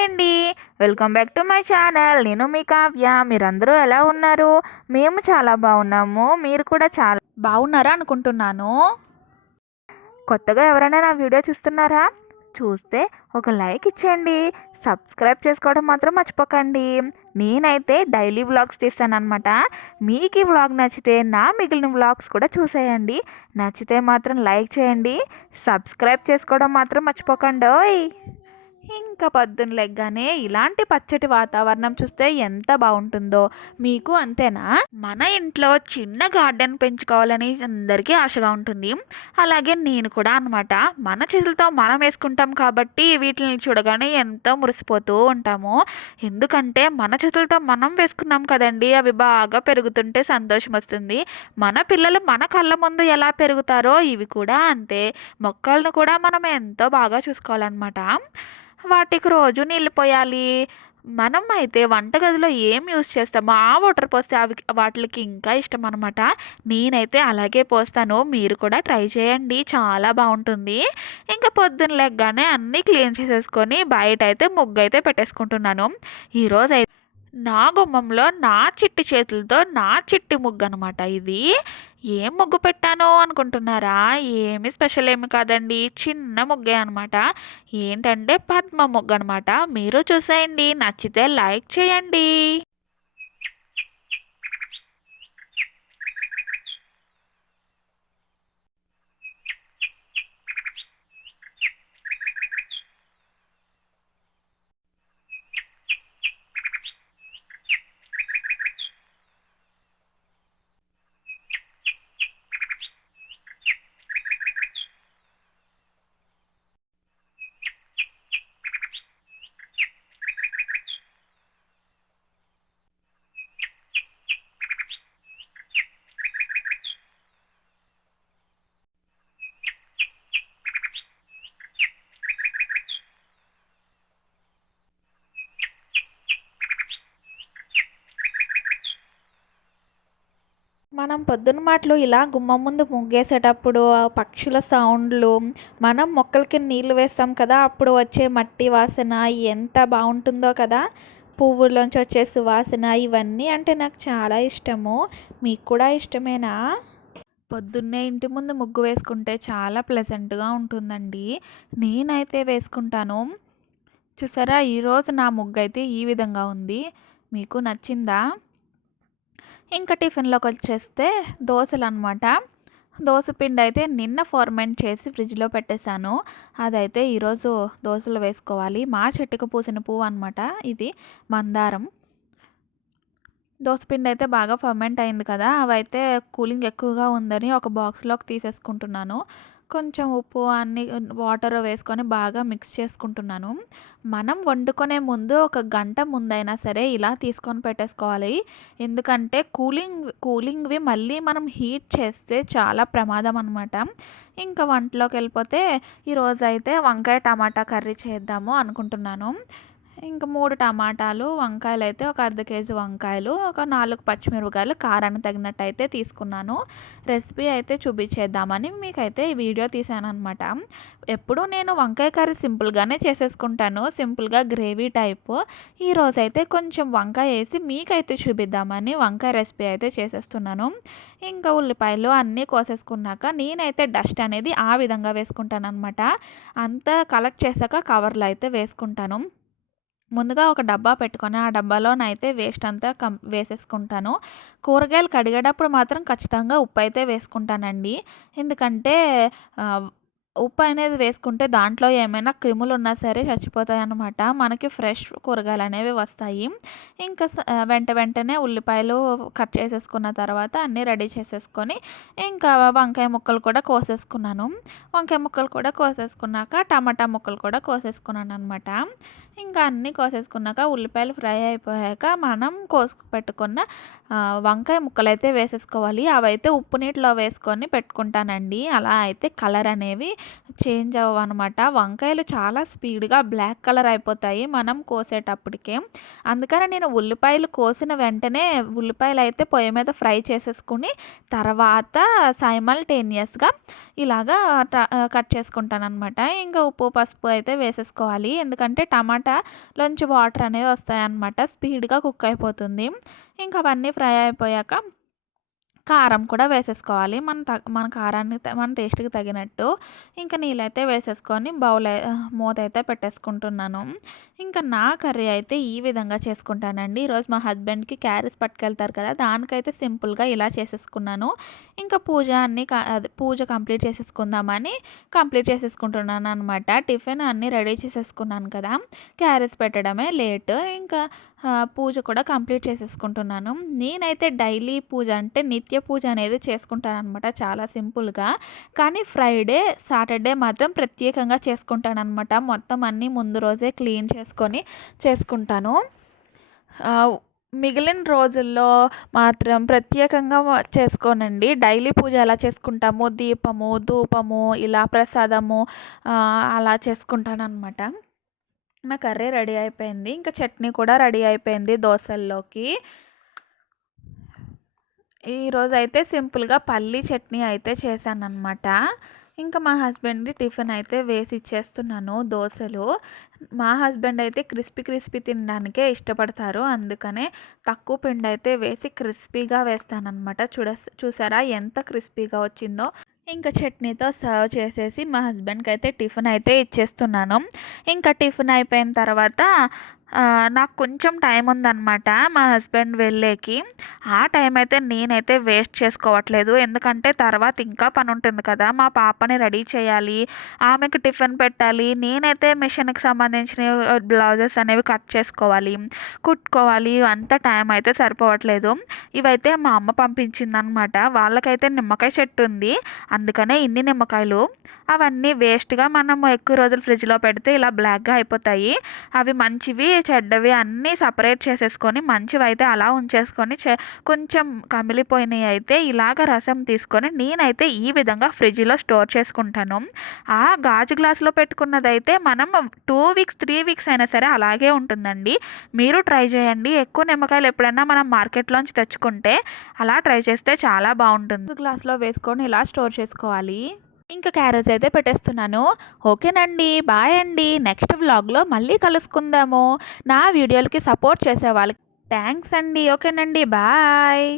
Hi అండి. Welcome back to my channel. నేను మీ కావ్య. మీరందరూ ఎలా ఉన్నారు? మేము చాలా బాగున్నాము. మీరు కూడా చాలా బాగున్నారా అనుకుంటున్నాను. కొత్తగా ఎవరైనా నా వీడియో చూస్తున్నారా? చూస్తే ఒక లైక్ ఇచ్చేయండి. సబ్స్క్రైబ్ చేసుకోవడం మాత్రం మర్చిపోకండి. నేనైతే డైలీ వ్లాగ్స్ తీస్తానమాట మీకు ఈ వ్లాగ్ నచ్చితే నా మిగిలిన వ్లాగ్స్ కూడా చూసేయండి. నచ్చితే మాత్రం లైక్ చేయండి. సబ్స్క్రైబ్ చేసుకోవడం మాత్రం మర్చిపోకండి ఓయ్ ఇంకా పొద్దున్న లెగ్గానే ఇలాంటి పచ్చటి వాతావరణం చూస్తే ఎంత బాగుంటుందో మీకు అంతేనా? మన ఇంట్లో చిన్న గార్డెన్ పెంచుకోవాలని అందరికీ ఆశగా ఉంటుంది. అలాగే నేను కూడా అనమాట మన చేతులతో మనం వేసుకుంటాం కాబట్టి వీటిని చూడగానే ఎంతో మురిసిపోతూ ఉంటాము. ఎందుకంటే మన చేతులతో మనం వేసుకున్నాం కదండి అవి బాగా పెరుగుతుంటే సంతోషం వస్తుంది. మన పిల్లలు మన కళ్ళ ముందు ఎలా పెరుగుతారో ఇవి కూడా అంతే. మొక్కలను కూడా మనం ఎంతో బాగా చూసుకోవాలన్నమాట. వాటికి రోజు నీళ్ళు పోయాలి. మనం అయితే వంటగదిలో ఏం యూస్ చేస్తామో ఆ వాటర్ పోస్తే అవి వాటికి ఇంకా ఇష్టం అనమాట నేనైతే అలాగే పోస్తాను. మీరు కూడా ట్రై చేయండి. చాలా బాగుంటుంది. ఇంకా పొద్దున్న లెగ్గానే అన్నీ క్లీన్ చేసేసుకొని బయట అయితే ముగ్గు అయితే పెట్టేసుకుంటున్నాను. ఈరోజు అయితే నా గుమ్మంలో నా చిట్టి చేతులతో నా చిట్టి ముగ్గు అనమాట ఇది. ఏం ముగ్గు పెట్టాను అనుకుంటున్నారా? ఏమి స్పెషల్ ఏమి కాదండి. చిన్న ముగ్గే అనమాట ఏంటంటే పద్మ ముగ్గు అనమాట మీరు చూసేయండి. నచ్చితే లైక్ చేయండి. మనం పొద్దున్న మాటలు ఇలా గుమ్మం ముందు ముగ్గేసేటప్పుడు ఆ పక్షుల సౌండ్లు మనం మొక్కలకి నీళ్ళు వేస్తాం కదా అప్పుడు వచ్చే మట్టి వాసన ఎంత బాగుంటుందో కదా. పువ్వుల్లోంచి వచ్చే సువాసన ఇవన్నీ అంటే నాకు చాలా ఇష్టము. మీకు కూడా ఇష్టమేనా? పొద్దున్నే ఇంటి ముందు ముగ్గు వేసుకుంటే చాలా ప్లెజెంట్గా ఉంటుందండి. నేనైతే వేసుకుంటాను. చూసారా? ఈరోజు నా ముగ్గు అయితే ఈ విధంగా ఉంది. మీకు నచ్చిందా? ఇంకా టిఫిన్లోకి వచ్చేస్తే దోశలు అనమాట దోశ పిండి అయితే నిన్న ఫార్మెంట్ చేసి ఫ్రిడ్జ్లో పెట్టేశాను. అదైతే ఈరోజు దోశలు వేసుకోవాలి. మా చెట్టుకు పూసిన పువ్వు అనమాట ఇది మందారం. పిండి అయితే బాగా ఫర్మెంట్ అయింది కదా అవైతే కూలింగ్ ఎక్కువగా ఉందని ఒక బాక్స్లోకి తీసేసుకుంటున్నాను. కొంచెం ఉప్పు అన్ని వాటర్ వేసుకొని బాగా మిక్స్ చేసుకుంటున్నాను. మనం వండుకునే ముందు ఒక గంట ముందైనా సరే ఇలా తీసుకొని పెట్టేసుకోవాలి. ఎందుకంటే కూలింగ్ కూలింగ్వి మళ్ళీ మనం హీట్ చేస్తే చాలా ప్రమాదం అనమాట ఇంకా వంటలోకి వెళ్ళిపోతే ఈరోజైతే వంకాయ టమాటా కర్రీ చేద్దాము అనుకుంటున్నాను. ఇంకా మూడు టమాటాలు వంకాయలు అయితే ఒక అర్ధ కేజీ వంకాయలు ఒక నాలుగు పచ్చిమిరపకాయలు కారానికి తగినట్టు అయితే తీసుకున్నాను. రెసిపీ అయితే చూపించేద్దామని మీకైతే ఈ వీడియో తీసాను అనమాట ఎప్పుడు నేను వంకాయ కర్రీ సింపుల్గానే చేసేసుకుంటాను. సింపుల్గా గ్రేవీ టైప్. ఈరోజైతే కొంచెం వంకాయ వేసి మీకైతే చూపిద్దామని వంకాయ రెసిపీ అయితే చేసేస్తున్నాను. ఇంకా ఉల్లిపాయలు అన్నీ కోసేసుకున్నాక నేనైతే డస్ట్ అనేది ఆ విధంగా వేసుకుంటాను అనమాట అంతా కలెక్ట్ చేశాక కవర్లో అయితే వేసుకుంటాను. ముందుగా ఒక డబ్బా పెట్టుకొని ఆ డబ్బాలోనైతే వేస్ట్ అంతా కం వేసేసుకుంటాను. కూరగాయలు కడిగేటప్పుడు మాత్రం ఖచ్చితంగా ఉప్పు అయితే వేసుకుంటానండి. ఎందుకంటే ఉప్పు అనేది వేసుకుంటే దాంట్లో ఏమైనా క్రిములు ఉన్నా సరే చచ్చిపోతాయి అన్నమాట మనకి ఫ్రెష్ కూరగాయలు అనేవి వస్తాయి. ఇంకా వెంట వెంటనే ఉల్లిపాయలు కట్ చేసేసుకున్న తర్వాత అన్నీ రెడీ చేసేసుకొని ఇంకా వంకాయ ముక్కలు కూడా కోసేసుకున్నాను. వంకాయ ముక్కలు కూడా కోసేసుకున్నాక టమాటా ముక్కలు కూడా కోసేసుకున్నాను అనమాట ఇంకా అన్నీ కోసేసుకున్నాక ఉల్లిపాయలు ఫ్రై అయిపోయాక మనం కోసుకు పెట్టుకున్న వంకాయ ముక్కలు అయితే వేసేసుకోవాలి. అవైతే ఉప్పు నీటిలో వేసుకొని పెట్టుకుంటానండి. అలా అయితే కలర్ అనేవి చేంజ్ అవ్వవు అనమాట వంకాయలు చాలా స్పీడ్గా బ్లాక్ కలర్ అయిపోతాయి మనం కోసేటప్పటికే. అందుకని నేను ఉల్లిపాయలు కోసిన వెంటనే ఉల్లిపాయలు అయితే పొయ్యి మీద ఫ్రై చేసేసుకుని తర్వాత సైమల్టేనియస్గా ఇలాగా కట్ చేసుకుంటాను అనమాట ఇంకా ఉప్పు పసుపు అయితే వేసేసుకోవాలి. ఎందుకంటే టమాటా టమాటాలోంచి వాటర్ అనేవి వస్తాయన్నమాట. స్పీడ్గా కుక్ అయిపోతుంది. ఇంకా అవన్నీ ఫ్రై అయిపోయాక కారం కూడా వేసేసుకోవాలి. మన త మన కారాన్ని మన టేస్ట్కి తగినట్టు ఇంకా నీళ్ళైతే వేసేసుకొని బౌల్ మూత అయితే పెట్టేసుకుంటున్నాను. ఇంకా నా కర్రీ అయితే ఈ విధంగా చేసుకుంటానండి. ఈరోజు మా హస్బెండ్కి క్యారెస్ పట్టుకెళ్తారు కదా దానికైతే సింపుల్గా ఇలా చేసేసుకున్నాను. ఇంకా పూజ అన్నీ పూజ కంప్లీట్ చేసేసుకుందామని కంప్లీట్ చేసేసుకుంటున్నాను అనమాట టిఫిన్ అన్నీ రెడీ చేసేసుకున్నాను కదా క్యారెస్ పెట్టడమే లేట్. ఇంకా పూజ కూడా కంప్లీట్ చేసేసుకుంటున్నాను. నేనైతే డైలీ పూజ అంటే నిత్య పూజ అనేది చేసుకుంటానమాట చాలా సింపుల్గా. కానీ ఫ్రైడే సాటర్డే మాత్రం ప్రత్యేకంగా చేసుకుంటానమాట మొత్తం అన్నీ ముందు రోజే క్లీన్ చేసుకొని చేసుకుంటాను. మిగిలిన రోజుల్లో మాత్రం ప్రత్యేకంగా చేసుకోనండి. డైలీ పూజ ఎలా చేసుకుంటాము? దీపము ధూపము ఇలా ప్రసాదము అలా చేసుకుంటాను అనమాట నా కర్రీ రెడీ అయిపోయింది. ఇంకా చట్నీ కూడా రెడీ అయిపోయింది దోశల్లోకి. ఈరోజు అయితే సింపుల్గా పల్లీ చట్నీ అయితే చేశాను అనమాట ఇంకా మా హస్బెండ్కి టిఫిన్ అయితే వేసి ఇచ్చేస్తున్నాను దోశలు. మా హస్బెండ్ అయితే క్రిస్పీ క్రిస్పీ తినడానికే ఇష్టపడతారు. అందుకనే తక్కువ పిండి అయితే వేసి క్రిస్పీగా వేస్తానమాట చూడ చూసారా ఎంత క్రిస్పీగా వచ్చిందో. ఇంకా చట్నీతో సర్వ్ చేసేసి మా హస్బెండ్కి అయితే టిఫిన్ అయితే ఇచ్చేస్తున్నాను. ఇంకా టిఫిన్ అయిపోయిన తర్వాత నాకు కొంచెం టైం ఉందన్నమాట మా హస్బెండ్ వెళ్ళేకి. ఆ టైం అయితే నేనైతే వేస్ట్ చేసుకోవట్లేదు. ఎందుకంటే తర్వాత ఇంకా పని ఉంటుంది కదా మా పాపని రెడీ చేయాలి ఆమెకు టిఫిన్ పెట్టాలి నేనైతే మిషన్కి సంబంధించిన బ్లౌజెస్ అనేవి కట్ చేసుకోవాలి కుట్టుకోవాలి అంత టైం అయితే సరిపోవట్లేదు. ఇవైతే మా అమ్మ పంపించిందనమాట వాళ్ళకైతే నిమ్మకాయ చెట్టు ఉంది. అందుకనే ఇన్ని నిమ్మకాయలు. అవన్నీ వేస్ట్గా మనం ఎక్కువ రోజులు ఫ్రిడ్జ్లో పెడితే ఇలా బ్లాక్గా అయిపోతాయి. అవి మంచివి చెడ్డవి అన్నీ సపరేట్ చేసేసుకొని మంచివి అయితే అలా ఉంచేసుకొని కొంచెం కమిలిపోయినవి అయితే ఇలాగ రసం తీసుకొని నేనైతే ఈ విధంగా ఫ్రిడ్జ్లో స్టోర్ చేసుకుంటాను. ఆ గాజు గ్లాస్లో పెట్టుకున్నదైతే మనం టూ వీక్స్ త్రీ వీక్స్ అయినా సరే అలాగే ఉంటుందండి. మీరు ట్రై చేయండి. ఎక్కువ నిమ్మకాయలు ఎప్పుడైనా మనం మార్కెట్లోంచి తెచ్చుకుంటే అలా ట్రై చేస్తే చాలా బాగుంటుంది. గ్లాస్లో వేసుకొని ఇలా స్టోర్ చేసుకోవాలి. ఇంకా క్యారెట్స్ అయితే పెట్టేస్తున్నాను. ఓకేనండి బాయ్ అండి. నెక్స్ట్ వ్లాగ్లో మళ్ళీ కలుసుకుందాము. నా వీడియోలకి సపోర్ట్ చేసే వాళ్ళకి థ్యాంక్స్ అండి. ఓకేనండి బాయ్.